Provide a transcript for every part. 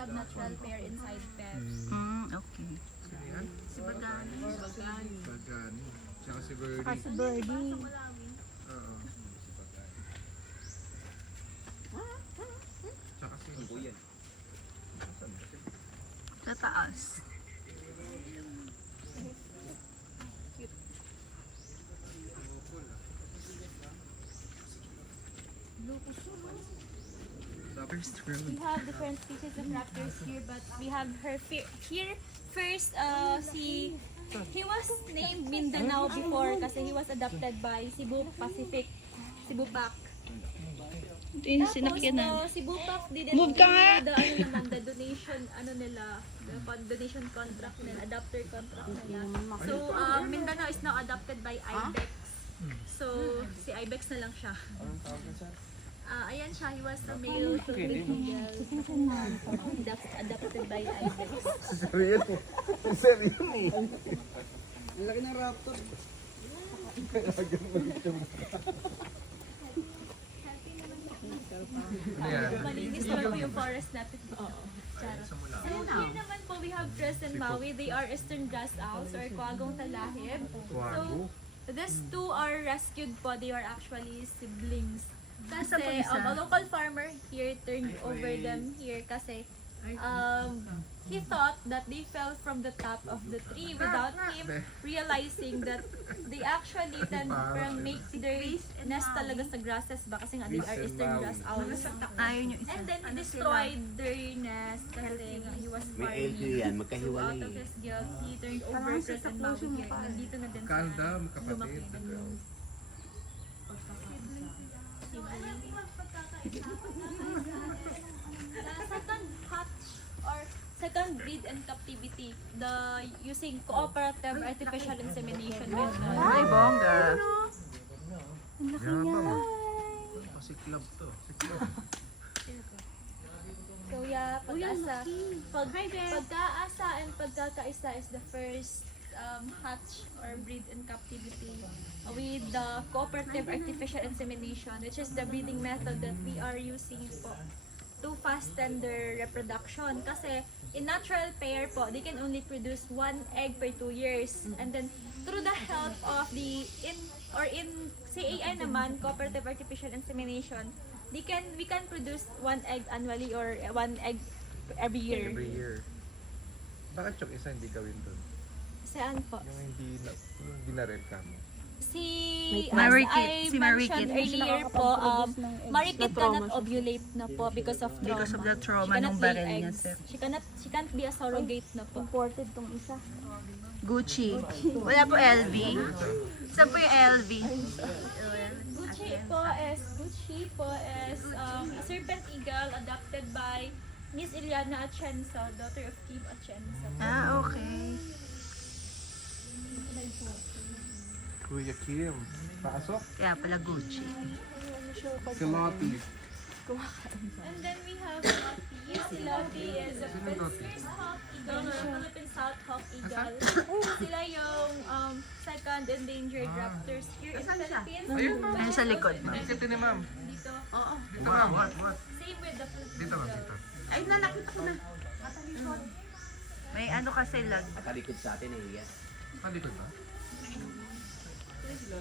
have natural pair inside Pep. Okay. Si Bagani. Bagani. Tsaka si Birdie. Kasi Birdie. Oo. Tsaka si Kuya. Sa taas. First row. We have different species of raptors here, but we have here first. He was named Mindanao before kasi he was adopted by Cebu Pacific, Cebu Pac. Ito yung sinakyan na. Cebu Pac didn't Move ka nga! the donation, donation contract nila, adopter contract nila. So, Mindanao is now adopted by IBEX. So, si IBEX na lang siya. Ayan siya, he was a male Filipino adopted by IBEX. Seryo? Seryo? Ang laki ng raptor. Ano yan? Malinis naman po yung forest natin. Charot. So here naman po we have Crescent Maui. They are eastern grass owls or Quagong talahib. Quago? So these two are rescued po. They are actually siblings. Kasi a local farmer here turned over them here kasi he thought that they fell from the top of the tree without him realizing that they actually parang make their nest talaga sa grasses ba kasi nga they are eastern grass owls. Ayaw nyo isa. And then he destroyed their nest kasi nga he was May LG farming. yan, So magkahiwalay. out of his guilt, he turned over Crescent Maui here. Nandito na din sa Kanda, lumaki magkapatid. din. Second hatch or second breed and captivity, the using cooperative artificial insemination method. Ay, bongga. Yabang. Si club to. Si club. So yeah, pagkaasa and pagkakaisa is the first hatch or breed in captivity with the cooperative artificial insemination, which is the breeding method that we are using po to fasten their reproduction. Kasi in natural pair po, they can only produce 1 egg per 2 years. And then through the help of the in CAI naman, cooperative artificial insemination, we can produce 1 egg annually or 1 egg every year. Every year. Bakit yung isa hindi gawin doon? Saan po? Yung hindi binared ka mo. Marikit. As Si I Marikit. mentioned earlier po, Marikit cannot ovulate na po because of trauma. Because of the trauma She cannot nung lay baril niya, eggs. sir. She can't be a surrogate na po. Imported tong isa. Gucci. Wala po LV. Saan po yung LV? Gucci po is a serpent eagle adopted by Miss Iliana Atienza, daughter of Kim Atienza. Ah, okay. Kuya Kim. Pasok. Kaya pala Gucci. Si Lottie. And then we have Lottie. Si Lottie is a Philippine hawk eagle or Philippine South Hawk Eagle. Sila yung second endangered raptors here in Philippines. Ayun, ma'am. Ayun sa likod, ma'am. Ikit ni ma'am. Dito. Dito ma'am. Same with the Philippine Dito ma'am. eagle. Dito. Ay, nakita ko na. May ano kasi lag. Nakalikod sa atin eh, yes. Dito ba?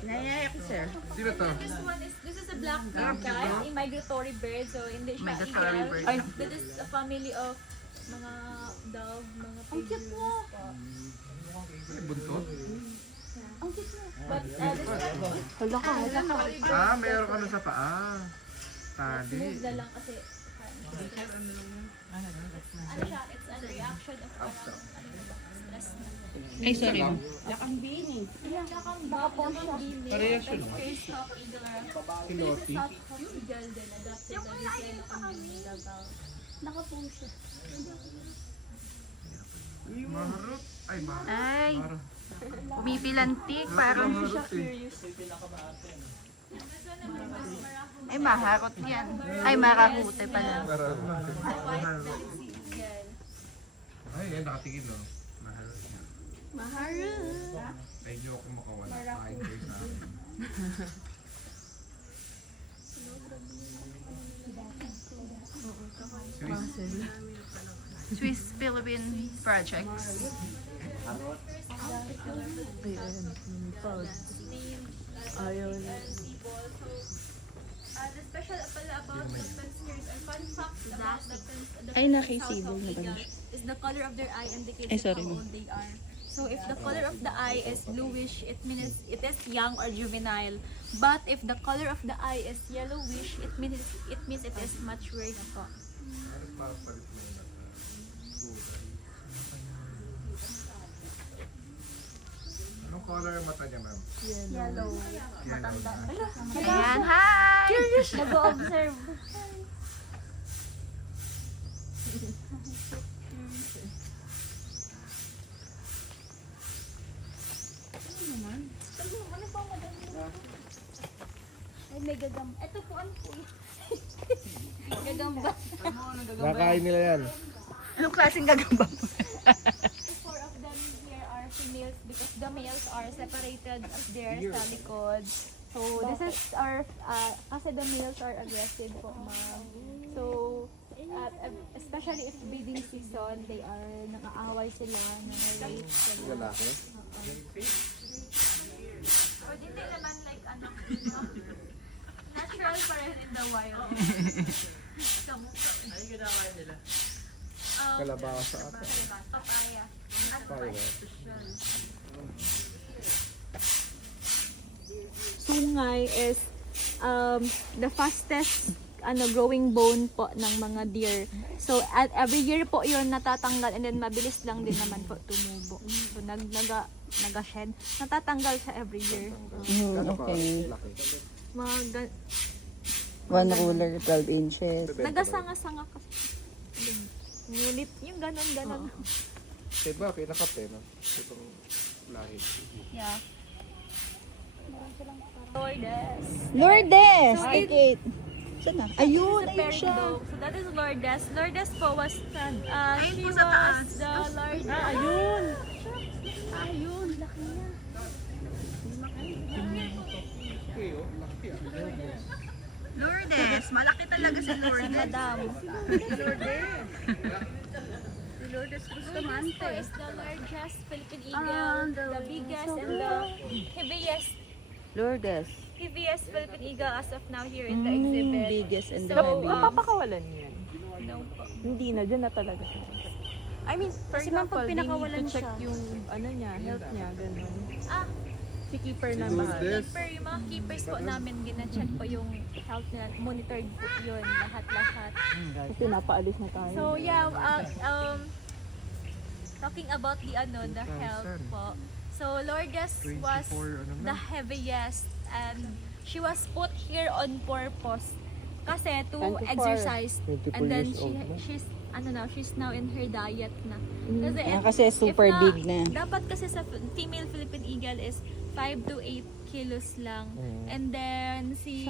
Naiyak ko, sir. Sino to? This is a black-eared cat, a migratory bird, so hindi siya Migratory eagle. bird. This is a family of mga dog, mga pigeons po. May buntot? But this one, Hala ka. Ah, meron ka na sa paa. Tali. move na lang kasi ano siya, it's a reaction of stress na. Ay, sorry. Lakambini. Parehas yun. First hawk eagle or Si Lottie. South hawk eagle din, adopted na this line of Davao. Nakapost siya. Maharot. Ay, maharot. Ay, Maharot. pumipilantik. Parang, Maharot eh. ay, maharot yan. Ay, marahute pala. Maharot. White-bellied sea eagle. Ay, yan, nakatingin no. Maharot. Maharot. Ay, nyo ako makawala. Kain kayo sa akin. Chris? Swiss-Philippine projects. The special pala about the Penskers or fun facts about the Penskers Ay, nakisibol na ba siya? is the color of their eye indicates Ay, sorry, how ma'am. old they are. So if the color of the eye is bluish, it means it is young or juvenile. But if the color of the eye is yellowish, it means it is matured po. Anong color yung mata niya, ma'am? Yellow. Yellow na. Ayan, hi! Nag-observe. Ay, may gagamba. Ito po ano po. Gagamba. Nakain nila yan. Anong klaseng gagamba mo? Four of them here are females because the males are separated at their sa likod. So this is our, kasi the males are aggressive po ma'am. So especially if breeding season, they are nakaaway sila, nang-rate sila. Lalaki? Or hindi naman like ano, natural pa rin in the wild. Ay, ginakain nila. Kalabasa ata. Papaya. At Papaya. Sungay is the fastest growing bone po ng mga deer. So at every year po 'yon natatanggal and then mabilis lang din naman po tumubo. So naga-shed. Natatanggal siya every year. Okay. Laki. Mga 1 ruler, 12 inches. nagasanga-sanga kasi. Ngunit yung ganon. Diba, kinakape, no? Itong lahi. Yeah. Lourdes. Lourdes! So, Ay, Kate. Saan na? Ayun, This is a ayun pairing siya. dog. So that is Lourdes. Lourdes po was Ayun she po sa taas. was the Lourdes. Ayun. Ayun, laki niya. Lourdes, malaki talaga si Lourdes. Madam. Lourdes This is the largest Philippine eagle, the biggest and the heaviest Philippine eagle as of now here in the exhibit. Biggest and the So, heaviest. Mapapakawalan yan. No po. Hindi na, dyan na talaga siya. I mean, for Kasi ma'am, example, pag they need pinakawalan to check siya. yung ano niya, health niya, gano'n. Ah, Si keeper na Lourdes. mahal. keeper, yung mga keepers po namin, gina-check po yung health nila, monitored po yun, lahat-lahat. Kasi napaalis na tayo. So yeah, talking about the health po. So Lourdes was 24, ano the na? heaviest and she was put here on purpose kasi to 24. exercise 24 and then years old na. she's now in her diet na. Kasi super if big na. Dapat kasi sa female Philippine Eagle is 5 to 8 kilos lang. And then si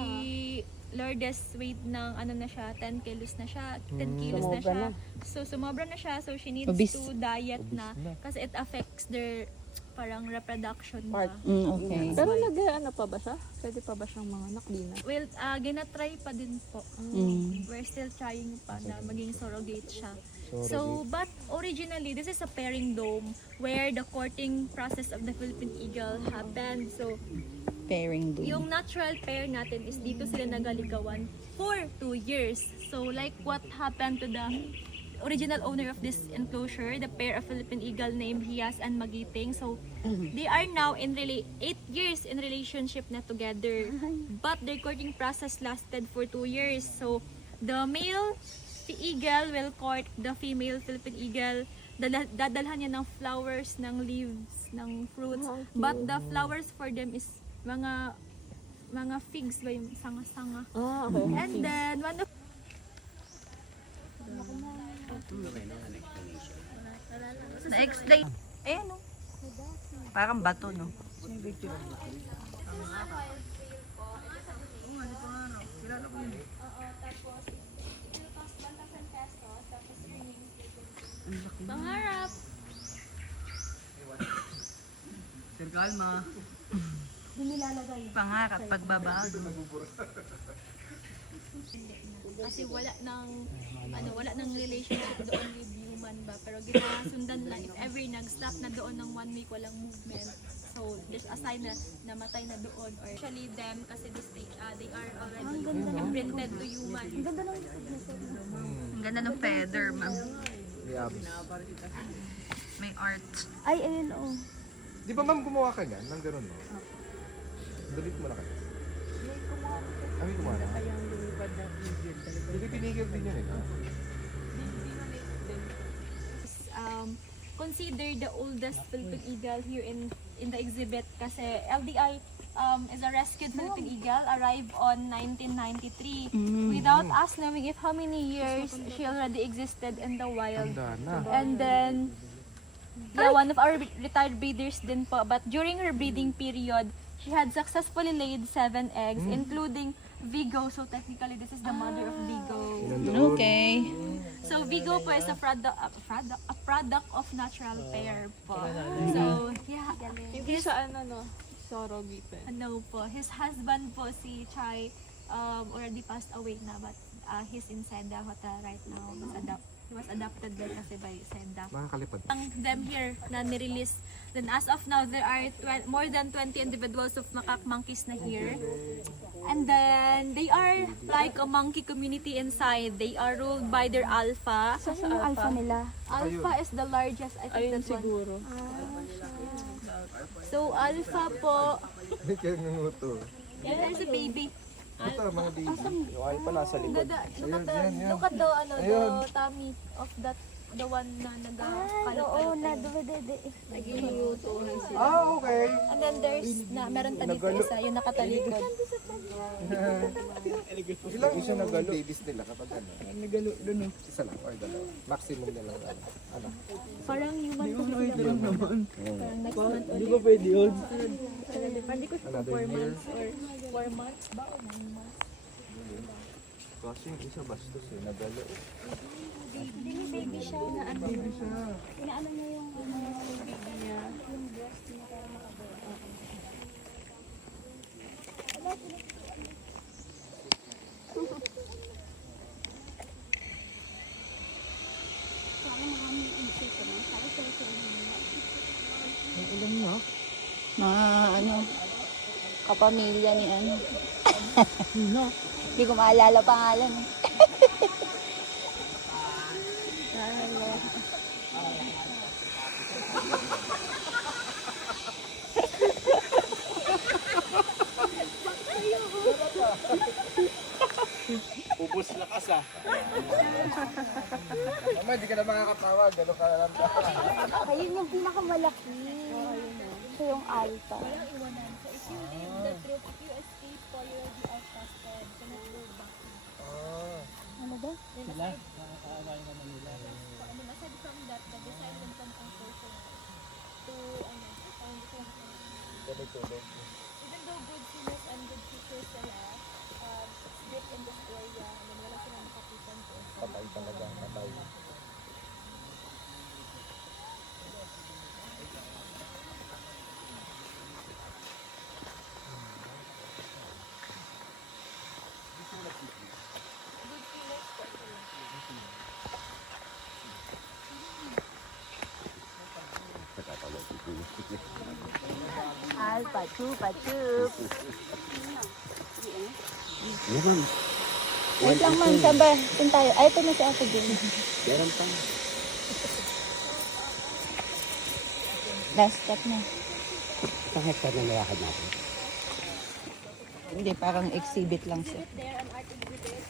Lourdes weight ng na siya, 10 kilos na siya, 10 kilos na siya. So sumobra na siya, so she needs Obese. to diet na kasi it affects their parang reproduction ba. Okay. Pero nag-ano pa ba siya? Pwede pa ba siyang mga anak? Di na. Well, ginatry pa din po. Mm. We're still trying pa na maging surrogate siya. So, but originally, this is a pairing dome where the courting process of the Philippine Eagle happened. So, Pairing doon. yung natural pair natin is dito sila nagaligawan for 2 years. So, like what happened to the original owner of this enclosure, the pair of Philippine Eagle named Hias and Magiting. So, they are now in 8 years in relationship na together. But their courting process lasted for 2 years. So, the male eagle will court the female Philippine Eagle. Dadalhan niya ng flowers, ng leaves, ng fruits. But the flowers for them is mga figs ba yung sanga-sanga. Ah, okay. And then, one of Na-explain. ayan o. Parang bato, no? Pangarap. Sir Calma. Pangarap, pagbabago. Kasi wala nang relationship doon with human nag-stop na doon ng 1 week walang movement. So there's a sign na namatay na doon, or actually them kasi they are already imprinted to human. Ang ganda ng feather, ma'am. May abs. May art. Ay, ayun, oh. Di ba ma'am gumawa ka niyan? Nang ganun, no? Delete mo na kayo. Ay, gumawa na. Hindi pinigil din yan, eh. Considered the oldest Philippine eagle here in the exhibit kasi LDI is a rescued Philippine eagle, arrived on 1993 without us knowing if how many years she already existed in the wild. Tanda na. And then one of our retired breeders din po, but during her breeding period she had successfully laid 7 eggs including Vigo, so technically this is the mother of Vigo. Okay. So Vigo po is a product of natural pair po. So yeah, Hindi sa ano, no? Sorrow given. ano po, his husband po si Chai already passed away na, but he's in Senda Hotel right now. He was adopted there kasi by Senda. Makakalipad. Ang them here na nirelease. Then as of now, there are more than 20 individuals of macaque monkeys na here. And then, they are like a monkey community inside. They are ruled by their alpha. Sa alpha nila. Alpha is the largest, I think Ayun that one. siguro. So, alpha po, Hindi kayo nguto. there's a baby. Ito, mga baby. Yung ay pa nasa likod. Look at the, the tummy of that, the one na nagkakalot. Ah, okay. And then there's, meron pa dito isa, yung nakatalikod. Ilang isa babies nila kapag ano? Nagalo doon. Isa lang or dalawa. Maximum nila ano. Parang human po sila. Parang next month ulit. Di ba pwede yun? Hindi ko sure Another 4 year. months or 4 months ba o 9 months. Kasi yung isa bastos eh, nagalo. Hindi may baby siya na ano. Inaano niya yung baby niya. Yung breast niya para makabuo. Mga ano, kapamilya ni ano. Hindi ko maalala pangalan. Ubus lakas ah. Mama, hindi ka na makakatawag. Gano'n ka lang. Ayun yung pinakamalaki. Ito yung alpha. Walang iwanan. So if you leave the trip, if you escape po, you will be outcasted. Cannot go back. Ano ba? So, I mean, aside from that, the descendants and conclusion to, even though good swimmers and good fishers sila, it's deep in this area, and then wala silang makapitan po. Patay talaga, patay. Alpha, chupa, chup. Wait lang man, saan ba? Saan tayo? Ay, ito na si Ate Jane. Meron pa. Last step na. Isang hektar na nilakad natin. Hindi, parang exhibit lang siya. There, an art exhibit,